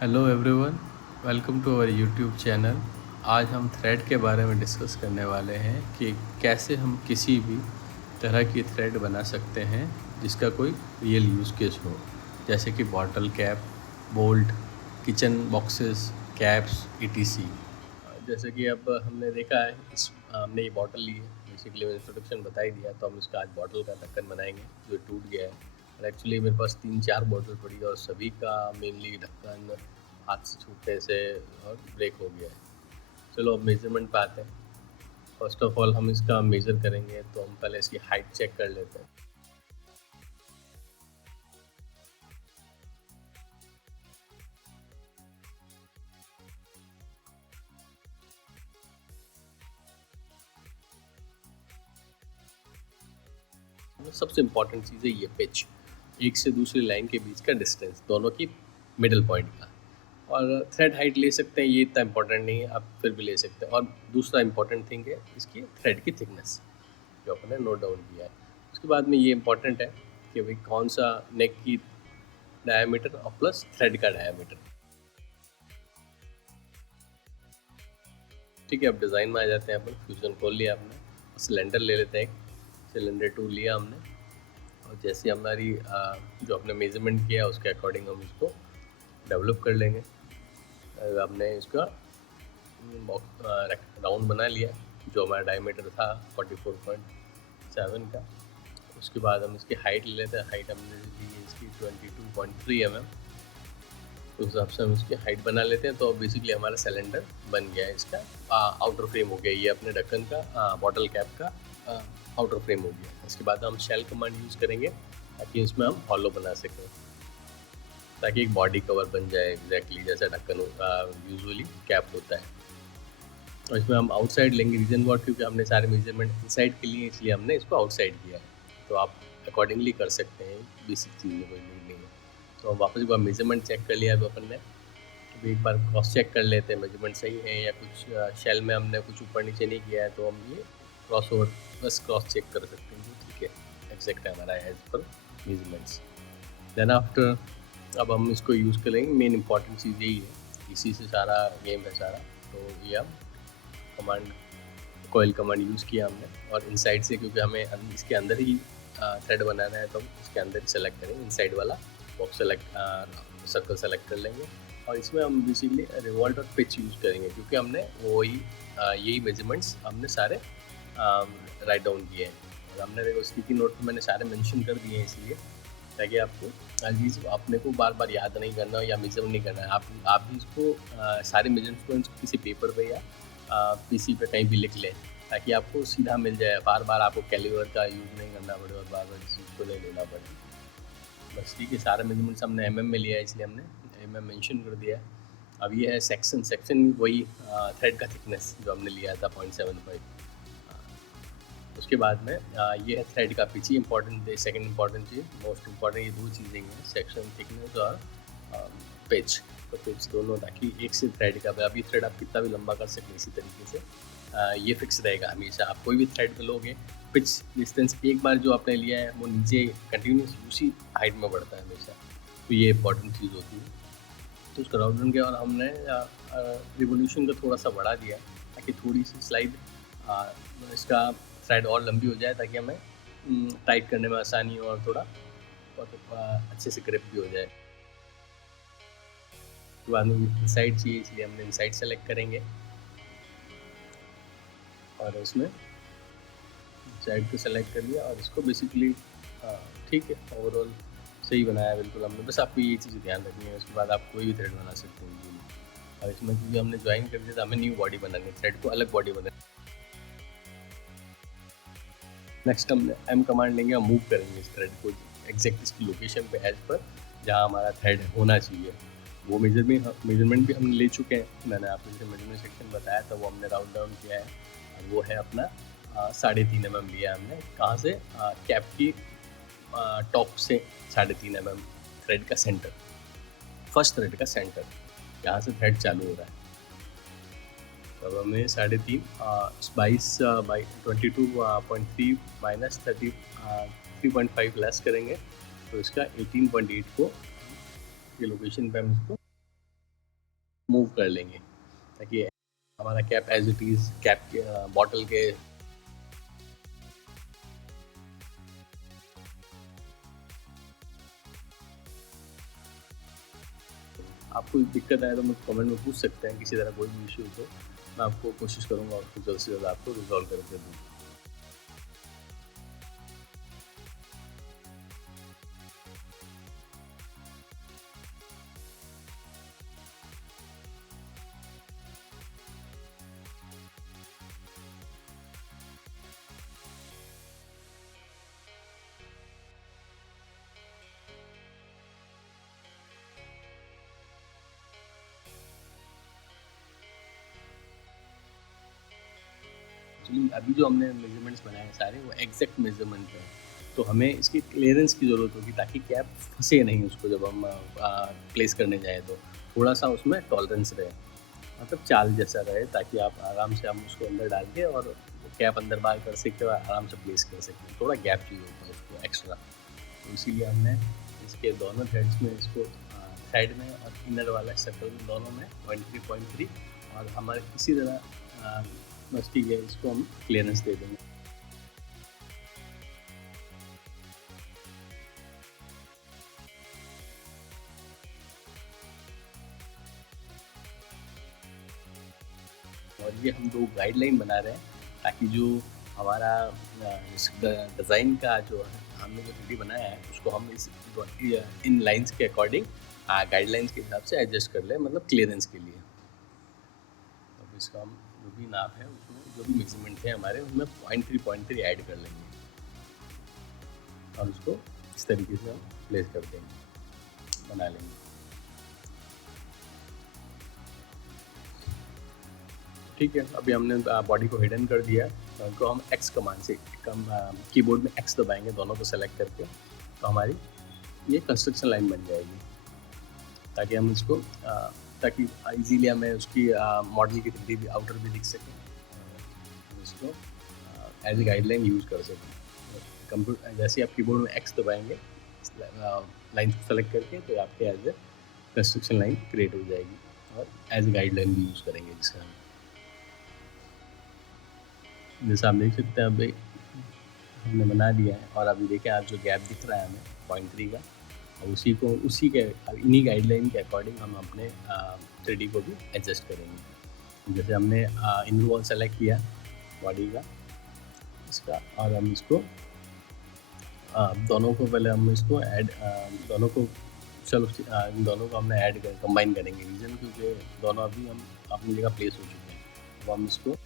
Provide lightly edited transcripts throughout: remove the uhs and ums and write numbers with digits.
Hello everyone, welcome to our YouTube channel. आज हम thread के बारे में डिस्कस करने वाले हैं कि कैसे हम किसी भी तरह की थ्रेड बना सकते हैं जिसका कोई रियल यूज़ केस हो, जैसे कि bottle cap, bolt, kitchen boxes, caps, etc. जैसे कि अब हमने देखा है हमने ये बॉटल ली है, बेसिकली मैंने इंट्रोडक्शन बता ही दिया, तो हम इसका आज बॉटल का ढक्कन बनाएंगे जो टूट गया है। और एक्चुअली मेरे पास 3-4 बॉटल पड़ी है और सभी का मेनली ढक्कन हाथ से छूटने से और ब्रेक हो गया है। चलो अब मेजरमेंट पे आते हैं। फर्स्ट ऑफ ऑल हम इसका मेज़र करेंगे, तो हम पहले इसकी हाइट चेक कर लेते हैं। सबसे इम्पॉर्टेंट चीज़ है ये पिच, एक से दूसरी लाइन के बीच का डिस्टेंस, दोनों की मिडल पॉइंट का। और थ्रेड हाइट ले सकते हैं, ये इतना इम्पोर्टेंट नहीं है, आप फिर भी ले सकते हैं। और दूसरा इम्पोर्टेंट थिंग है इसकी थ्रेड की थिकनेस, जो अपने नोट डाउन किया है। उसके बाद में ये इम्पोर्टेंट है कि भाई कौन सा नेक की डायमीटर और प्लस थ्रेड का डायमीटर। ठीक है, अब डिज़ाइन में आ जाते हैं। अपन फ्यूजन खोल लिया आपने, सिलेंडर ले लेते हैं, एक सिलेंडर टूल लिया हमने। और जैसे हमारी जो आपने मेजरमेंट किया उसके अकॉर्डिंग हम इसको डेवलप कर लेंगे। हमने इसका राउंड बना लिया, जो हमारा डायमीटर था 44.7 का। उसके बाद हम इसकी हाइट ले लेते हैं। हाइट हमने ली है इसकी 22.3 mm। उस हिसाब से हम इसकी हाइट बना लेते हैं। तो बेसिकली हमारा सिलेंडर बन गया है, इसका आउटर फ्रेम हो गया, ये अपने ढक्कन का बॉटल कैप का आउटर फ्रेम हो गया। इसके बाद हम शेल कमांड यूज़ करेंगे ताकि इसमें हम हॉलो बना सकें, ताकि एक बॉडी कवर बन जाए एग्जैक्टली जैसा ढक्कन यूजुअली कैप होता है। और इसमें हम आउटसाइड लेंगे, रीज़न वॉट, क्योंकि हमने सारे मेजरमेंट इनसाइड के लिए, इसलिए हमने इसको आउटसाइड किया है। तो आप अकॉर्डिंगली कर सकते हैं, बेसिक चीज़ कोई नीड नहीं है। तो हम वापस एक बार मेजरमेंट चेक कर लिया है अपन ने, तो एक बार क्रॉस चेक कर लेते हैं मेजरमेंट सही है या कुछ शेल में हमने कुछ ऊपर नीचे नहीं किया है। तो हम ये क्रॉस ओवर बस क्रॉस चेक कर सकते हैं, ठीक है, एग्जैक्ट है हमारा as per measurements. Then after अब हम इसको यूज़ करेंगे। मेन इंपॉर्टेंट चीज़ यही है, इसी से सारा गेम है सारा। तो ये हम कमांड कॉइल कमांड यूज़ किया हमने, और इनसाइड से, क्योंकि हमें इसके अंदर ही थ्रेड बनाना है, तो हम इसके अंदर ही सेलेक्ट करेंगे, इनसाइड वाला बॉक्स सेलेक्ट, सर्कल सेलेक्ट कर लेंगे। और इसमें हम बेसिकली रिवॉल्ट और पिच यूज़ करेंगे, क्योंकि हमने वही यही मेजरमेंट्स हमने सारे राइट डाउन किए हैं। और हमने देखो स्टिकी नोट पर मैंने सारे मेंशन कर दिए हैं, इसलिए ताकि आपको चीज़ अपने को बार बार याद नहीं करना हो या मेजर नहीं करना है। आप भी इसको सारे मेजरमेंट्स को किसी पेपर पे या पीसी पे कहीं भी लिख लें, ताकि आपको सीधा मिल जाए, बार बार आपको कैलिबर का यूज़ नहीं करना पड़े और बार बार इस चीज़ को नहीं लेना पड़े। बस ठीक है, सारा मेजरमेंट्स हमने में लिया है, इसलिए हमने मेंशन कर दिया है। अब ये है सेक्शन वही थ्रेड का थिकनेस जो हमने लिया था 0.75। उसके बाद में ये है थ्रेड का पीछे इंपॉर्टेंट, सेकंड इंपॉर्टेंट चीज़, मोस्ट इंपॉर्टेंट, ये दो चीज़ें हैं, सेक्शन थिकनेस और पिच। तो पिच दोनों, ताकि एक से थ्रेड का, अभी थ्रेड आप कितना भी लंबा कर सकें इसी तरीके से, ये फिक्स रहेगा हमेशा। आप कोई भी थ्रेड पे लोगे, पिच डिस्टेंस एक बार जो आपने लिया है वो नीचे कंटिन्यूस उसी हाइट में बढ़ता है हमेशा। तो ये इंपॉर्टेंट चीज़ होती है। तो उसका राउंड रन किया और हमने रिवोल्यूशन का थोड़ा सा बढ़ा दिया, ताकि थोड़ी सी स्लाइड इसका थ्रेड और लंबी हो जाए, ताकि हमें टाइट करने में आसानी हो और थोड़ा अच्छे से ग्रिप भी हो जाए। तो बाद में इनसाइड चाहिए, इसलिए हमने इनसाइड सेलेक्ट करेंगे और उसमें साइड को सेलेक्ट कर लिया। और इसको बेसिकली ठीक है, ओवरऑल सही बनाया बिल्कुल हमने। बस आपको ये चीज़ ध्यान रखनी है, उसके बाद आप कोई भी थ्रेड बना सकते हैं। और इसमें क्योंकि हमने ज्वाइन कर दिया, तो हमें न्यू बॉडी बनानी है, थ्रेड को अलग बॉडी बनानी। नेक्स्ट हमने एम कमांड लेंगे और मूव करेंगे इस थ्रेड को एग्जैक्ट इसकी लोकेशन पे एज पर जहाँ हमारा थ्रेड होना चाहिए। वो मेजरमेंट भी हमने ले चुके हैं, मैंने आपको जैसे मेजरमेंट सेक्शन बताया था, वो हमने राउंड डाउन किया है। और वो है अपना 3.5 mm लिया हमने, कहाँ से, कैप की टॉप से 3.5 mm थ्रेड का सेंटर, फर्स्ट थ्रेड का सेंटर, यहाँ से थ्रेड चालू हो रहा है। तब हमें 3.5 22.3 माइनस 3.5 लेस करेंगे, तो इसका 18.8 को ये लोकेशन पे हम इसको मूव कर लेंगे ताकि हमारा cap as it is cap के बॉटल के आपको दिक्कत आए तो मुझे कमेंट में पूछ सकते हैं, किसी तरह कोई भी इशू तो मैं आपको कोशिश करूँगा उसको जल्द से जल्द आपको रिजॉल्व करके दूँ। एक्चुअली अभी जो हमने मेजरमेंट्स बनाए हैं सारे वो एग्जैक्ट मेजरमेंट हैं, तो हमें इसकी क्लियरेंस की ज़रूरत होगी ताकि कैप फंसे नहीं उसको जब हम प्लेस करने जाएँ तो थोड़ा सा उसमें टॉलरेंस रहे, मतलब चाल जैसा रहे ताकि आप आराम से हम उसको अंदर डाल के और कैप अंदर बाहर कर सकते हो, आराम से प्लेस कर सकते हैं। थोड़ा गैप चाहिए होता है उसको एक्स्ट्रा, तो इसीलिए हमने इसके दोनों थ्रेड्स में इसको साइड में और इनर वाला सर्कल में दोनों में 0.3 और हमारे इसी तरह बस ठीक है, इसको हम क्लियरेंस दे देंगे। और ये हम दो गाइडलाइन बना रहे हैं ताकि जो हमारा डिज़ाइन का जो हमने जो 3D बनाया है उसको हम इस इन लाइंस के अकॉर्डिंग गाइडलाइंस के हिसाब से एडजस्ट कर लें, मतलब क्लियरेंस के लिए। अब इसका हम जो भी नाप है उसमें जो भी मेजरमेंट है हमारे उनमें 0.3 ऐड कर लेंगे और उसको इस तरीके से हम प्लेस कर देंगे, बना लेंगे। ठीक है, अभी हमने बॉडी को हिडन कर दिया है, तो उनको हम एक्स कमांड से कीबोर्ड में एक्स दबाएंगे दोनों को सेलेक्ट करके, तो हमारी ये कंस्ट्रक्शन लाइन बन जाएगी ताकि हम इसको ताकि इजीली हमें उसकी मॉडल की 3D भी आउटर भी दिख सके, इसको एज ए गाइडलाइन यूज़ कर सकें। कंप्यूटर जैसे आप कीबोर्ड में एक्स दबाएंगे लाइन को सेलेक्ट करके, तो आपके as a construction line create हो जाएगी और एज ए गाइडलाइन भी यूज़ करेंगे जिसका हम जैसा आप देख सकते हैं अभी हमने बना दिया है। और अभी देखिए आप जो गैप दिख रहा है हमें 0.3 का, और उसी के इन्हीं गाइडलाइन के अकॉर्डिंग हम अपने 3D को भी एडजस्ट करेंगे। जैसे हमने इन वॉल सेलेक्ट किया बॉडी का इसका, और हम इसको दोनों को पहले हम इसको ऐड दोनों को चलो इन दोनों को हमने ऐड कर कंबाइन करेंगे रीजन, क्योंकि दोनों अभी हम अपनी जगह प्लेस हो चुके हैं। तो हम इसको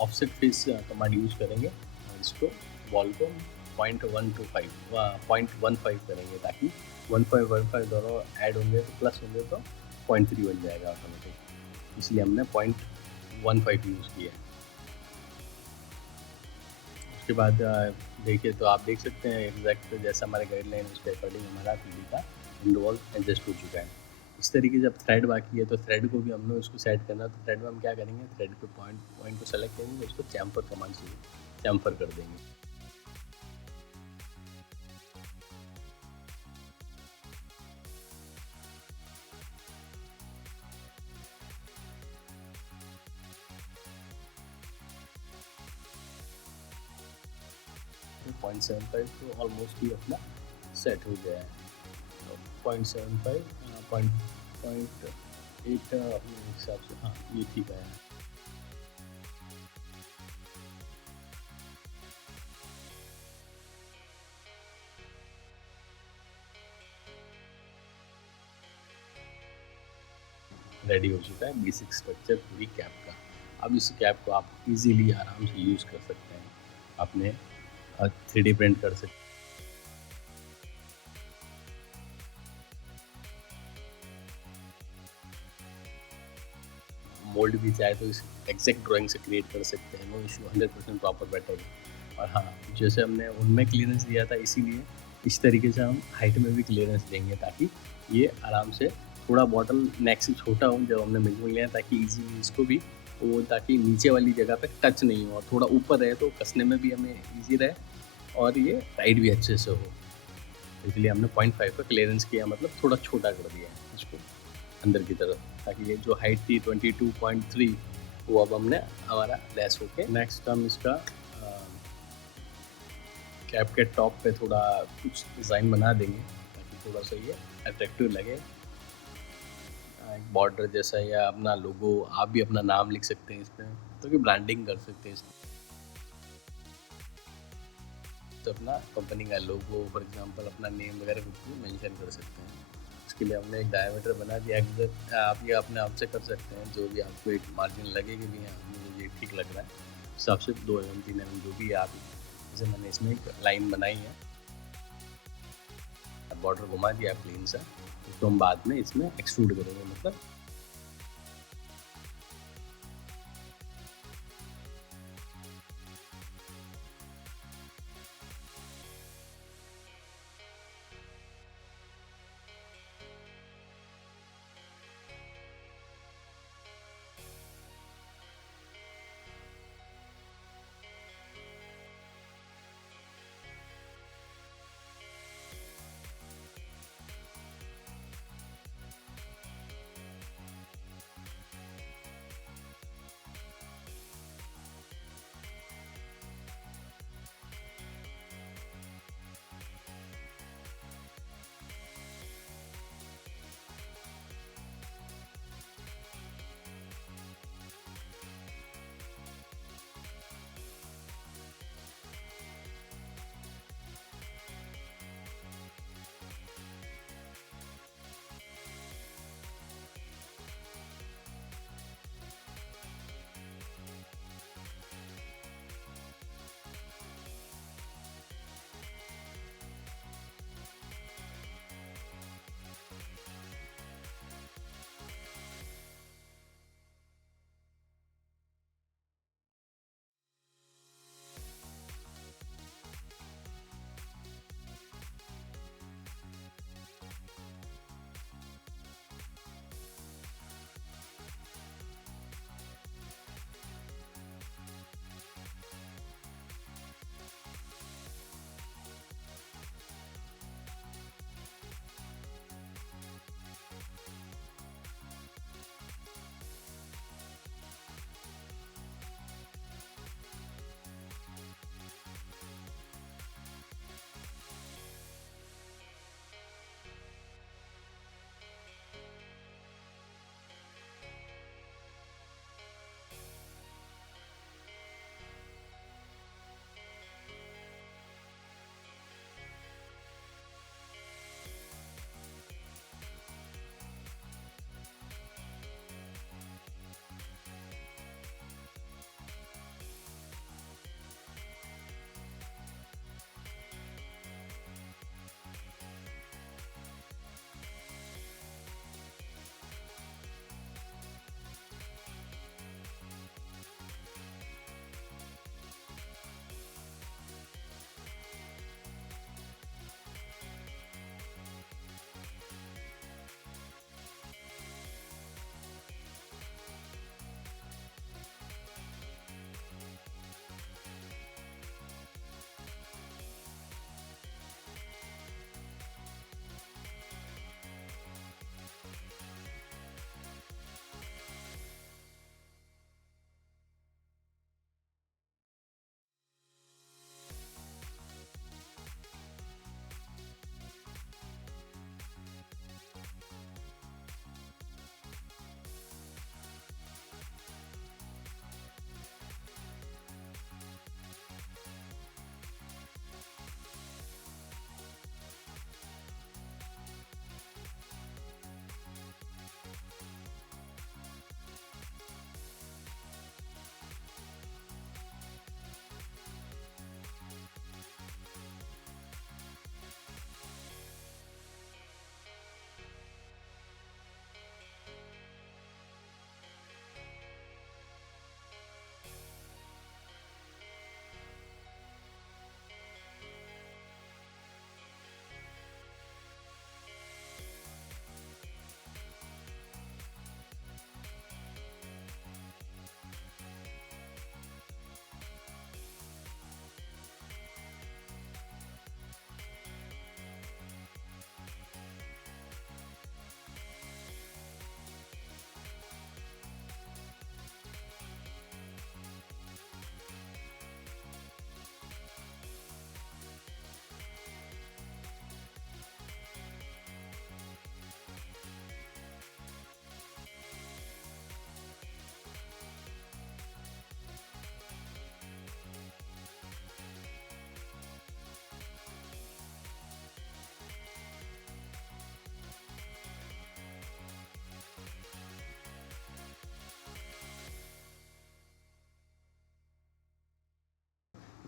ऑफसेट फेस कमांड यूज़ करेंगे और इसको वॉल को 0.15 करेंगे ताकि 1.15 दोनों ऐड होंगे तो प्लस होंगे तो 0.3 बन जाएगा ऑटोमेटिक, इसलिए हमने 0.15 यूज़ किया। उसके बाद देखिए तो आप देख सकते हैं एग्जैक्ट जैसा हमारे गाइडलाइन उसके अकॉर्डिंग हमारा 3D का इंडोवॉल एडजस्ट हो चुका है। इस तरीके से अब थ्रेड बाकी है तो थ्रेड को भी हमने उसको सेट करना है, तो थ्रेड में हम क्या करेंगे, थ्रेड पे पॉइंट को सेलेक्ट करेंगे, उसको चैम्फर कमांड से चैम्फर कर देंगे। तो 0.75 तो ऑलमोस्ट ही अपना सेट हो गया है। 0.75 0.8 अपने हिसाब से हाँ ये ठीक है। रेडी हो चुका है बेसिक स्ट्रक्चर पूरी कैप का। अब इस कैप को आप इजीली आराम से यूज़ कर सकते हैं, अपने 3D प्रिंट कर सकते हैं। मोल्ड भी चाहे तो इस एग्जैक्ट ड्राइंग से क्रिएट कर सकते हैं, नो इशू, 100% प्रॉपर बैठेगा। और हाँ, जैसे हमने उनमें क्लियरेंस दिया था इसीलिए इस तरीके से हम हाइट में भी क्लियरेंस देंगे ताकि ये आराम से थोड़ा बॉटल नेक से छोटा हो जब हमने मेजरमेंट लिया, ताकि इजीली इसको भी वो ताकि नीचे वाली जगह पे टच नहीं हो, थोड़ा ऊपर रहे तो कसने में भी हमें ईजी रहे और ये टाइट भी अच्छे से हो। इसलिए हमने 0.5 का क्लियरेंस किया, मतलब थोड़ा छोटा कर दिया है इसको। अंदर की तरफ, ताकि ये जो हाइट थी 22.3 वो अब हमने हमारा लेस होके नेक्स्ट हम इसका कैप के टॉप पे थोड़ा कुछ डिज़ाइन बना देंगे ताकि थोड़ा सा ये अट्रैक्टिव लगे। एक बॉर्डर जैसा या अपना लोगो, आप भी अपना नाम लिख सकते हैं इसमें, तो कि ब्रांडिंग कर सकते हैं तो अपना कंपनी का लोगो फॉर एग्जांपल अपना नेम वगैरह कुछ भी मेंशन कर सकते हैं। इसके लिए हमने एक डायमीटर बना दिया, एग्जैक्ट आप ये अपने आप से कर सकते हैं, जो भी आपको एक मार्जिन लगे कि भी हाँ मुझे ये ठीक लग रहा है, उस हिसाब से 2 mm 3 mm जो भी है आप, जैसे मैंने इसमें एक लाइन बनाई है, बॉर्डर घुमा दिया प्लेन सा, तो हम बाद में इसमें एक्सट्रूड करेंगे मतलब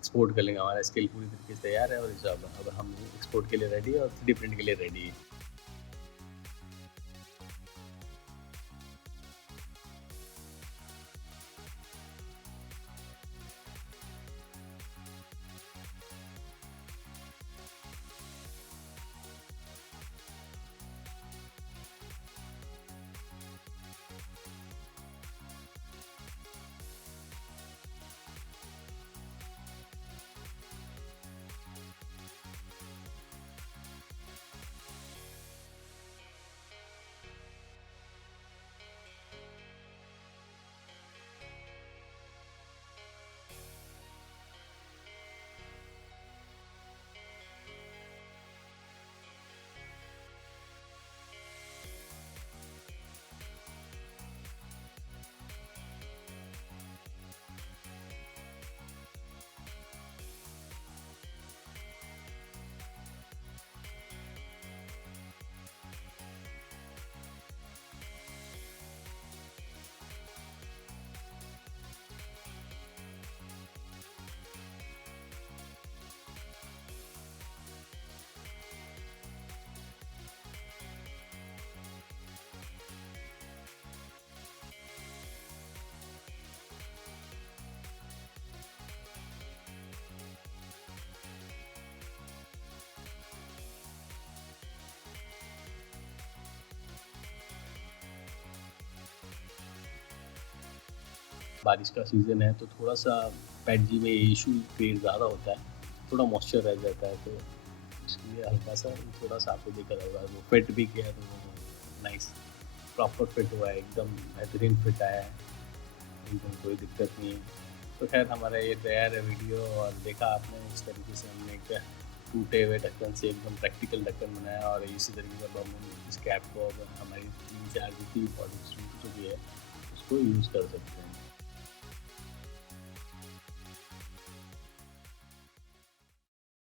एक्सपोर्ट कर लेंगे। हमारा स्केल पूरी तरीके से तैयार है और इस अब हम एक्सपोर्ट के लिए रेडी है और 3D प्रिंट के लिए रेडी है। बारिश का सीज़न है तो थोड़ा-सा पैट जी में इशू क्रिएट ज़्यादा होता है, थोड़ा मॉइस्चर रह जाता है, तो इसलिए हल्का-सा थोड़ा-सा आपको दिक्कत होगा। वो फिट भी किया तो वो नाइस प्रॉपर फिट हुआ है, एकदम बेहतरीन फिट आया है, एकदम कोई दिक्कत नहीं है। तो ख़ैर हमारा ये तैयार है वीडियो, और देखा आपने इस तरीके से हमने एक टूटे हुए ढक्कन से एकदम प्रैक्टिकल ढक्कन बनाया, और इसी तरीके से अब हम इस कैप को अब हमारी 3-4 जितनी भी प्रोडक्ट्स जो भी है उसको यूज़ कर सकते हैं।